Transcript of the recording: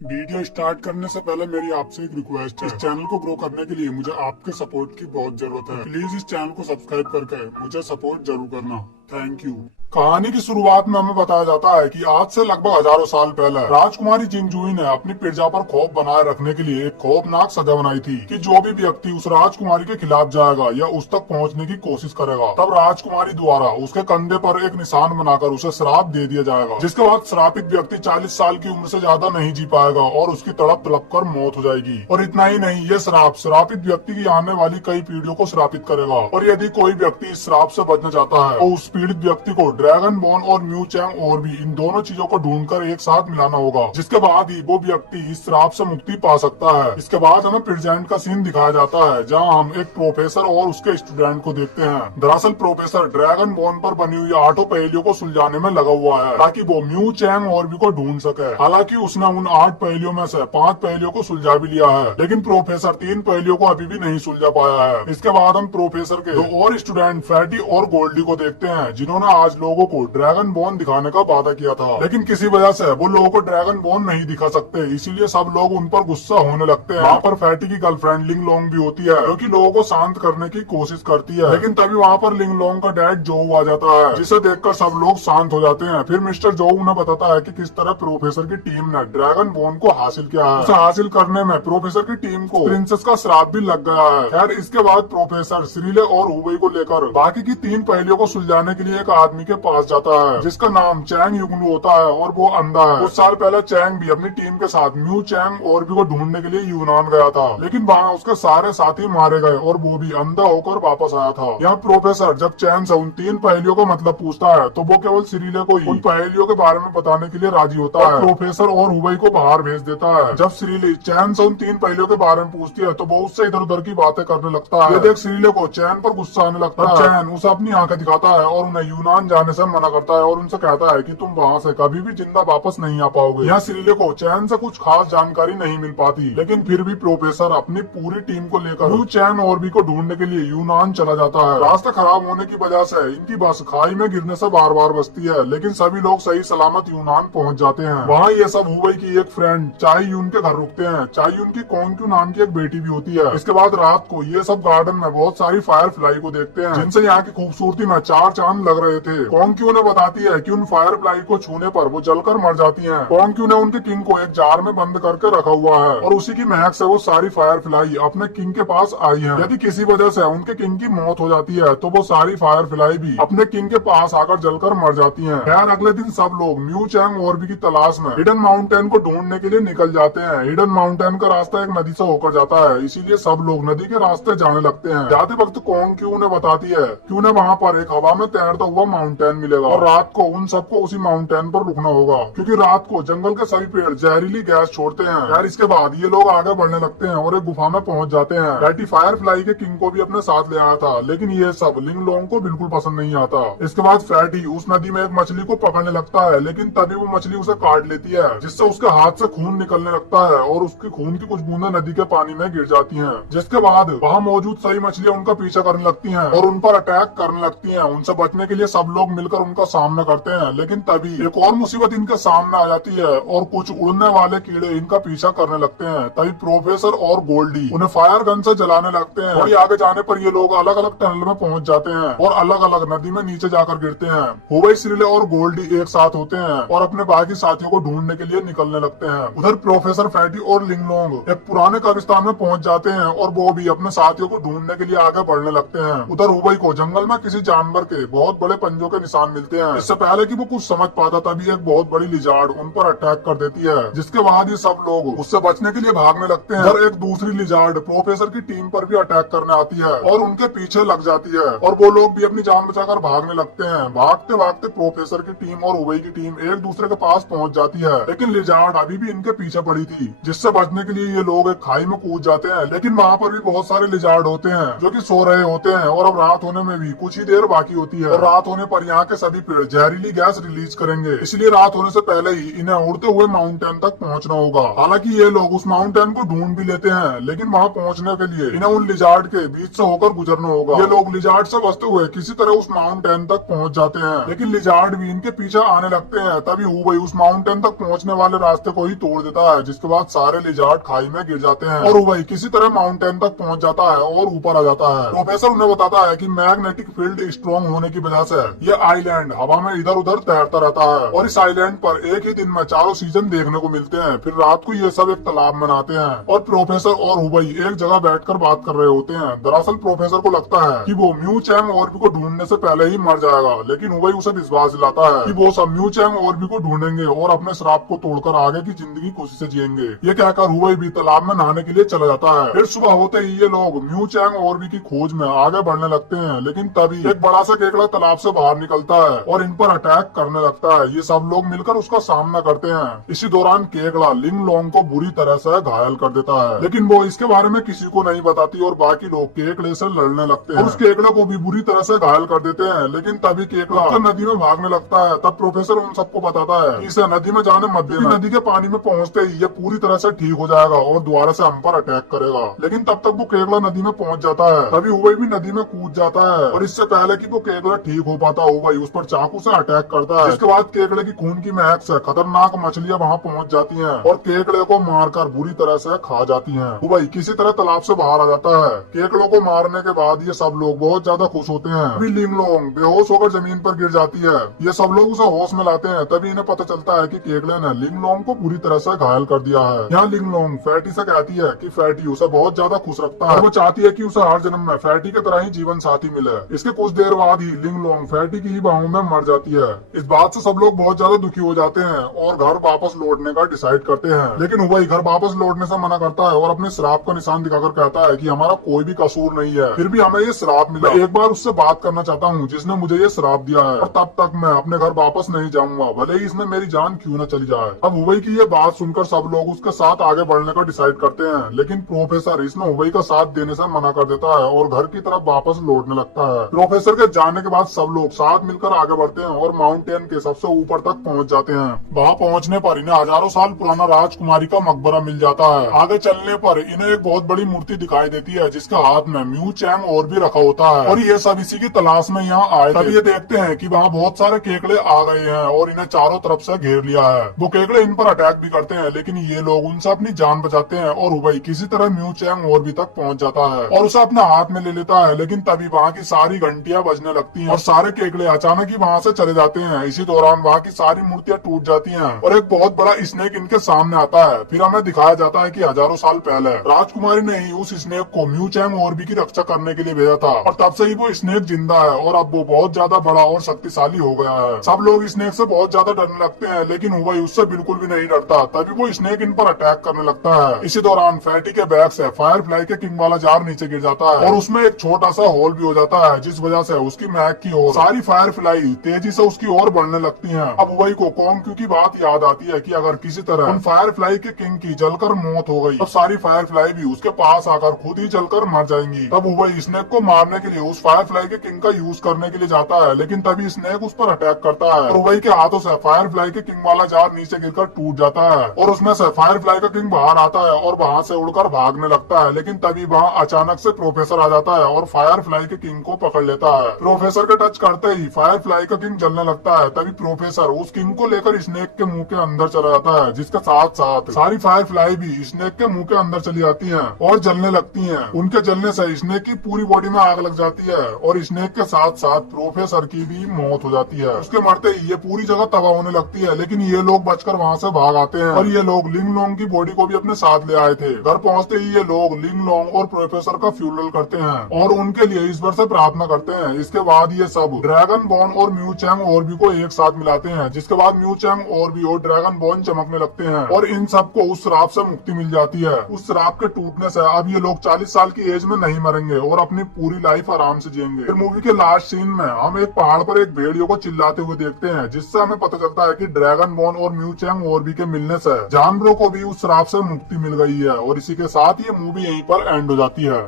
Video start करने से पहले मेरी आपसे एक रिक्वेस्ट है। इस चैनल को ग्रो करने के लिए मुझे आपके सपोर्ट की बहुत जरूरत है। प्लीज इस चैनल को सब्सक्राइब करके मुझे सपोर्ट जरूर करना। Thank you. कहानी की शुरुआत में हमें बताया जाता है कि आज से लगभग हजारों साल पहले राजकुमारी जिंगजुई ने अपनी प्रजा पर खौफ बनाए रखने के लिए एक खौफनाक सजा बनाई थी कि जो भी व्यक्ति उस राजकुमारी के खिलाफ जाएगा या उस तक पहुंचने की कोशिश करेगा, तब राजकुमारी द्वारा उसके कंधे पर एक निशान बनाकर उसे श्राप दे दिया जाएगा, जिसके बाद श्रापित व्यक्ति 40 साल की उम्र से ज्यादा नहीं जी पाएगा और उसकी तड़प तड़प कर मौत हो जाएगी। और इतना ही नहीं, ये श्राप श्रापित व्यक्ति की आने वाली कई पीढ़ियों को श्रापित करेगा। और यदि कोई व्यक्ति इस श्राप से बचना चाहता है तो उस पीड़ित व्यक्ति को ड्रैगन बोन और म्यू चैंग और भी इन दोनों चीजों को ढूंढकर एक साथ मिलाना होगा, जिसके बाद ही वो व्यक्ति इस श्राप से मुक्ति पा सकता है। इसके बाद हमें प्रेजेंट का सीन दिखाया जाता है, जहां हम एक प्रोफेसर और उसके स्टूडेंट को देखते हैं। दरअसल प्रोफेसर ड्रैगन बोन पर बनी हुई 8 पहेलियों को सुलझाने में लगा हुआ है ताकि वो म्यू चैंग और भी को ढूंढ सके। हालांकि उसने उन 8 पहेलियों में से 5 पहेलियों को सुलझा भी लिया है, लेकिन प्रोफेसर 3 पहेलियों को अभी भी नहीं सुलझा पाया है। इसके बाद हम प्रोफेसर के 2 और स्टूडेंट फैटी और गोल्डी को देखते हैं, जिन्होंने आज लोगों को ड्रैगन बोन दिखाने का वादा किया था, लेकिन किसी वजह से वो लोगों को ड्रैगन बोन नहीं दिखा सकते, इसीलिए सब लोग उन पर गुस्सा होने लगते हैं। वहाँ पर फैटी की गर्लफ्रेंड लिंग लोंग भी होती है, जो कि लोगों को शांत करने की कोशिश करती है, लेकिन तभी वहाँ पर लिंग लोंग का डैड जोऊ आ जाता है, जिसे देखकर सब लोग शांत हो जाते हैं। फिर मिस्टर जोऊ उन्हें बताता है कि किस तरह प्रोफेसर की टीम ने ड्रैगन बोन को हासिल किया है। उसे हासिल करने में प्रोफेसर की टीम को प्रिंसेस का श्राप भी लग गया है। खैर, इसके बाद प्रोफेसर श्रीले और हुबई को लेकर बाकी की 3 पहेलियों को सुलझाने के लिए एक आदमी के पास जाता है, जिसका नाम चैंग युगनू होता है और वो अंधा है। कुछ साल पहले चैंग भी अपनी टीम के साथ म्यू चैंग और भी को ढूंढने के लिए यूनान गया था, लेकिन वहाँ उसके सारे साथी मारे गए और वो भी अंधा होकर वापस आया था। यहाँ प्रोफेसर जब चैन से उन 3 पहेलियों का मतलब पूछता है तो वो केवल श्रीले को ही उन पहेलियों के बारे में बताने के लिए राजी होता है। प्रोफेसर और हुबई को बाहर भेज देता है। जब श्रीले चैन से उन 3 पहेलियों के बारे में पूछती है तो वो उससे इधर उधर की बातें करने लगता है। ये देख श्रीले को चैन पर गुस्सा आने लगता है। चैन उसे अपनी आंखें दिखाता है और उन्हें यूनान जाने से मना करता है और उनसे कहता है कि तुम वहाँ से कभी भी जिंदा वापस नहीं आ पाओगे। यहाँ श्रीले को चैन से कुछ खास जानकारी नहीं मिल पाती, लेकिन फिर भी प्रोफेसर अपनी पूरी टीम को लेकर चैन और भी को ढूंढने के लिए यूनान चला जाता है। रास्ता खराब होने की वजह से इनकी बस खाई में गिरने से बार बार बचती है, लेकिन सभी लोग सही सलामत यूनान पहुँच जाते हैं। वहाँ ये सब हुबई की एक फ्रेंड चाई यून के घर रुकते हैं। चाई यून की कोंग्क्यू नाम की एक बेटी भी होती है। इसके बाद रात को ये सब गार्डन में बहुत सारी फायर फ्लाई को देखते हैं, जिनसे यहाँ की खूबसूरती में 4 चांद लग रहे थे। कोंग्क्यू ने बताती है कि उन फायर फ्लाई को छूने पर वो जलकर मर जाती हैं। कोंग्क्यू ने उनके किंग को एक जार में बंद करके रखा हुआ है और उसी की महक से वो सारी फायर फ्लाई अपने किंग के पास आई हैं। यदि किसी वजह से उनके किंग की मौत हो जाती है तो वो सारी फायर फ्लाई भी अपने किंग के पास आकर जलकर मर जाती हैं। खैर, अगले दिन सब लोग म्यू चैंग और भी की तलाश में हिडन माउंटेन को ढूंढने के लिए निकल जाते हैं। हिडन माउंटेन का रास्ता एक नदी से होकर जाता है, इसीलिए सब लोग नदी के रास्ते जाने लगते हैं। जाते वक्त कोंग्क्यू ने बताती है कि उन्हें वहाँ पर एक हवा में तैरता हुआ माउंटेन मिलेगा और रात को उन सबको उसी माउंटेन पर रुकना होगा, क्योंकि रात को जंगल के सभी पेड़ जहरीली गैस छोड़ते हैं। यार, इसके बाद ये लोग आगे बढ़ने लगते हैं और एक गुफा में पहुंच जाते हैं। बैटी फायर फ्लाई के किंग को भी अपने साथ ले आया था, लेकिन ये सब लिंग लोंग को बिल्कुल पसंद नहीं आता। इसके बाद फैटी उस नदी में एक मछली को पकड़ने लगता है, लेकिन तभी वो मछली उसे काट लेती है, जिससे उसके हाथ से खून निकलने लगता है और उसके खून की कुछ बूंदें नदी के पानी में गिर जाती हैं। जिसके बाद वहाँ मौजूद सही मछलियाँ उनका पीछा करने लगती हैं और उन पर अटैक करने लगती हैं। उनसे बचने के लिए सब लोग मिलकर उनका सामना करते हैं, लेकिन तभी एक और मुसीबत इनके सामने आ जाती है और कुछ उड़ने वाले कीड़े इनका पीछा करने लगते हैं। तभी प्रोफेसर और गोल्डी उन्हें फायर गन से जलाने लगते हैं। वही आगे जाने पर ये लोग अलग अलग टनल में पहुंच जाते हैं और अलग अलग नदी में नीचे जाकर गिरते हैं। हुबई, श्रीले और गोल्डी एक साथ होते हैं और अपने बाकी साथियों को ढूंढने के लिए निकलने लगते हैं। उधर प्रोफेसर फैटी और लिंगलोंग एक पुराने कब्रिस्तान में पहुंच जाते हैं और वो भी अपने साथियों को ढूंढने के लिए आगे बढ़ने लगते हैं। उधर हुबई को जंगल में किसी जानवर के बहुत बड़े पंजों के निशान मिलते हैं। इससे पहले कि वो कुछ समझ पाता तभी एक बहुत बड़ी लिजार्ड उन पर अटैक कर देती है, जिसके बाद ये सब लोग उससे बचने के लिए भागने लगते हैं। और एक दूसरी लिजार्ड प्रोफेसर की टीम पर भी अटैक करने आती है और उनके पीछे लग जाती है और वो लोग भी अपनी जान बचाकर भागने लगते हैं। भागते भागते प्रोफेसर की टीम और हुबई की टीम एक दूसरे के पास पहुंच जाती है, लेकिन लिजार्ड अभी भी इनके पीछे पड़ी थी, जिससे बचने के लिए ये लोग एक खाई में कूद जाते हैं। लेकिन वहाँ पर भी बहुत सारे लिजार्ड होते हैं जो कि सो रहे होते हैं और अब रात होने में भी कुछ ही देर बाकी होती है। और रात होने पर यहाँ के सभी पेड़ जहरीली गैस रिलीज करेंगे, इसलिए रात होने से पहले ही इन्हें उड़ते हुए माउंटेन तक पहुँचना होगा। हालांकि ये लोग उस माउंटेन को ढूंढ भी लेते हैं, लेकिन वहाँ पहुँचने के लिए इन्हें उन लिजार्ड के बीच से होकर गुजरना होगा। ये लोग लिजार्ड से बचते हुए किसी तरह उस माउंटेन तक पहुँच जाते हैं, लेकिन लिजार्ड भी इनके पीछे आने लगते हैं। तभी हुबई उस माउंटेन तक पहुँचने वाले रास्ते को ही तोड़ देता है, जिसके बाद सारे लिजार्ड खाई में गिर जाते हैं और हुबई किसी तरह माउंटेन तक पहुँच जाता है और ऊपर आ जाता है। प्रोफेसर उन्हें बताता है कि मैग्नेटिक फील्ड स्ट्रॉन्ग होने की वजह से ये आइलैंड हवा में इधर उधर तैरता रहता है और इस आइलैंड पर एक ही दिन में चारों सीजन देखने को मिलते हैं। फिर रात को ये सब एक तालाब में नहाते हैं और प्रोफेसर और हुबई एक जगह बैठकर बात कर रहे होते हैं। दरअसल प्रोफेसर को लगता है कि वो म्यू चैंग और भी को ढूंढने से पहले ही मर जाएगा, लेकिन हुबई उसे विश्वास दिलाता है कि वो सब म्यू चैंग और भी को ढूंढेंगे और अपने श्राप को तोड़कर आगे की जिंदगी खुशी से जिएंगे। ये कहकर हुबई भी तालाब में नहाने के लिए चला जाता है। फिर सुबह होते ही ये लोग म्यू चैंग और भी की खोज में आगे बढ़ने लगते हैं, लेकिन तभी एक बड़ा सा केकड़ा तालाब से बाहर निकलता है और इन पर अटैक करने लगता है। ये सब लोग मिलकर उसका सामना करते हैं। इसी दौरान केकड़ा लिंग लोंग को बुरी तरह से घायल कर देता है, लेकिन वो इसके बारे में किसी को नहीं बताती और बाकी लोग केकड़े से लड़ने लगते हैं और उस केकड़े को भी बुरी तरह से घायल कर देते हैं। लेकिन तभी केकड़ा नदी में भागने लगता है। तब प्रोफेसर उन सबको बताता है कि इसे नदी में जाने मत देना। नदी के पानी में पहुंचते ही ये पूरी तरह से ठीक हो जाएगा और दोबारा से हम पर अटैक करेगा। लेकिन तब तक वो केकड़ा नदी में पहुंच जाता है। तभी हुबई भी नदी में कूद जाता है और इससे पहले कि वो केकड़ा ठीक हो पाता, हुबई उस पर चाकू से अटैक करता है। इसके बाद केकड़े की खून की महक से खतरनाक मछलियां वहाँ पहुँच जाती हैं और केकड़े को मारकर बुरी तरह से खा जाती हैं। हुबई किसी तरह तालाब से बाहर आ जाता है। केकड़ों को मारने के बाद ये सब लोग बहुत ज्यादा खुश होते हैं। अभी लिंग लोंग बेहोश होकर जमीन पर गिर जाती है। ये सब लोग उसे होश में लाते हैं। तभी इन्हें पता चलता है कि केकड़े ने लिंग लोंग को बुरी तरह से घायल कर दिया है। यहाँ लिंग लोंग फैटी से कहती है कि फैटी उसे बहुत ज्यादा खुश रखता है और वो चाहती है कि उसे हर जन्म में फैटी की तरह ही जीवन साथी मिले। इसके कुछ देर बाद ही लिंग लोंग फैटी की ही बाहों में मर जाती है। इस बात से सब लोग बहुत ज्यादा दुखी हो जाते हैं और घर वापस लौटने का डिसाइड करते हैं, लेकिन हुबई घर वापस लौटने से मना करता है और अपने श्राप का निशान दिखाकर कहता है कि हमारा कोई भी कसूर नहीं है, फिर भी हमें ये श्राप मिला। एक बार उससे बात करना चाहता हूँ जिसने मुझे ये श्राप दिया है और तब तक मैं अपने घर वापस नहीं जाऊंगा, भले ही इसमें मेरी जान क्यों न चली जाए। अब हुबई की ये बात सुनकर सब लोग उसके साथ आगे बढ़ने का डिसाइड करते हैं, लेकिन प्रोफेसर इसमें हुबई का साथ देने से मना कर देता है और घर की तरफ वापस लौटने लगता है। प्रोफेसर के जाने के बाद सब लोग साथ मिलकर आगे बढ़ते हैं और माउंटेन के सबसे ऊपर तक पहुँच जाते हैं। वहाँ पहुँचने पर इन्हें हजारों साल पुराना राजकुमारी का मकबरा मिल जाता है। आगे चलने पर इन्हें एक बहुत बड़ी मूर्ति दिखाई देती है जिसके हाथ में म्यू चैंग और भी रखा होता है और ये सब इसी की तलाश में यहाँ आए। तभी ये देखते हैं कि वहाँ बहुत सारे केकड़े आ गए हैं और इन्हें चारों तरफ से घेर लिया है। वो केकड़े इन पर अटैक भी करते हैं, लेकिन ये लोग उनसे अपनी जान बचाते हैं और हुबई किसी तरह म्यू चैंग और भी तक पहुँच जाता है और उसे अपने हाथ में ले लेता है। लेकिन तभी वहाँ की सारी घंटियां बजने लगती हैं और सारे केकड़े अचानक ही वहाँ से चले जाते हैं। इसी दौरान वहाँ की सारी मूर्तियां टूट जाती हैं और एक बहुत बड़ा स्नेक इनके सामने आता है। फिर हमें दिखाया जाता है कि हजारों साल पहले राजकुमारी ने ही उस स्नेक को म्यू चैंग और भी की रक्षा करने के लिए भेजा था और तब से ही वो स्नेक जिंदा है और अब वो बहुत ज्यादा बड़ा और शक्तिशाली हो गया है। सब लोग स्नेक से बहुत ज्यादा डरने लगते हैं, लेकिन हुबई उससे बिल्कुल भी नहीं डरता। तभी वो स्नेक इन पर अटैक करने लगता है। इसी दौरान फैटी के बैग से फायर फ्लाई के किंग वाला जार नीचे गिर जाता है और उसमें एक छोटा सा होल भी हो जाता है, जिस वजह से उसकी महक की ओर सारी फायर फ्लाई तेजी से उसकी ओर बढ़ने लगती हैं। अब हुबई को कोंग की बात याद आती है कि अगर किसी तरह उन फायर फ्लाई के किंग की जलकर मौत हो गई, तब सारी फायर फ्लाई भी उसके पास आकर खुद ही जलकर मर जाएंगी। तब हुबई स्नेक को मारने के लिए उस फायर फ्लाई के किंग का यूज करने के लिए जाता है, लेकिन तभी स्नेक उस पर अटैक करता है और हुबई के हाथों से फायर फ्लाई के किंग वाला जार नीचे गिरकर टूट जाता है और उसमें से फायर फ्लाई का किंग बाहर आता है और वहाँ से उड़कर भागने लगता है। लेकिन तभी वहाँ अचानक से प्रोफेसर आ जाता है और फायर फ्लाई के किंग को पकड़ लेता है। प्रोफेसर के टच करते ही फायर फ्लाई का किंग जलने लगता है। तभी प्रोफेसर उस किंग को लेकर स्नेक के मुंह के अंदर चला जाता है, जिसके साथ साथ सारी फायर फ्लाई भी स्नेक के मुंह के अंदर चली जाती हैं और जलने लगती हैं। उनके जलने से स्नेक की पूरी बॉडी में आग लग जाती है और स्नेक के साथ साथ प्रोफेसर की भी मौत हो जाती है। उसके मरते ही ये पूरी जगह तबाह होने लगती है, लेकिन ये लोग बचकर वहाँ से भाग आते हैं और ये लोग लिंग लोंग की बॉडी को भी अपने साथ ले आए थे। घर पहुँचते ही ये लोग लिंग लोंग और प्रोफेसर का फ्यूनरल करते हैं और उनके लिए ईश्वर से प्रार्थना करते हैं। इसके बाद ये सब ड्रैगन बॉन और म्यू चैंग और भी को एक साथ मिलाते हैं, जिसके बाद म्यू चैंग और भी और ड्रैगन बॉन चमकने लगते हैं और इन सबको उस श्राप से मुक्ति मिल जाती है। उस श्राप के टूटने से अब ये लोग 40 साल की एज में नहीं मरेंगे और अपनी पूरी लाइफ आराम से जिएंगे। फिर मूवी के लास्ट सीन में हम एक पहाड़ पर एक भेड़ियों को चिल्लाते हुए देखते हैं, जिससे हमें पता चलता है कि ड्रैगन बॉन और म्यू चैंग और भी के मिलने से जानवरों को भी उस श्राप से मुक्ति मिल गई है और इसी के साथ ये मूवी यहीं पर एंड हो जाती है।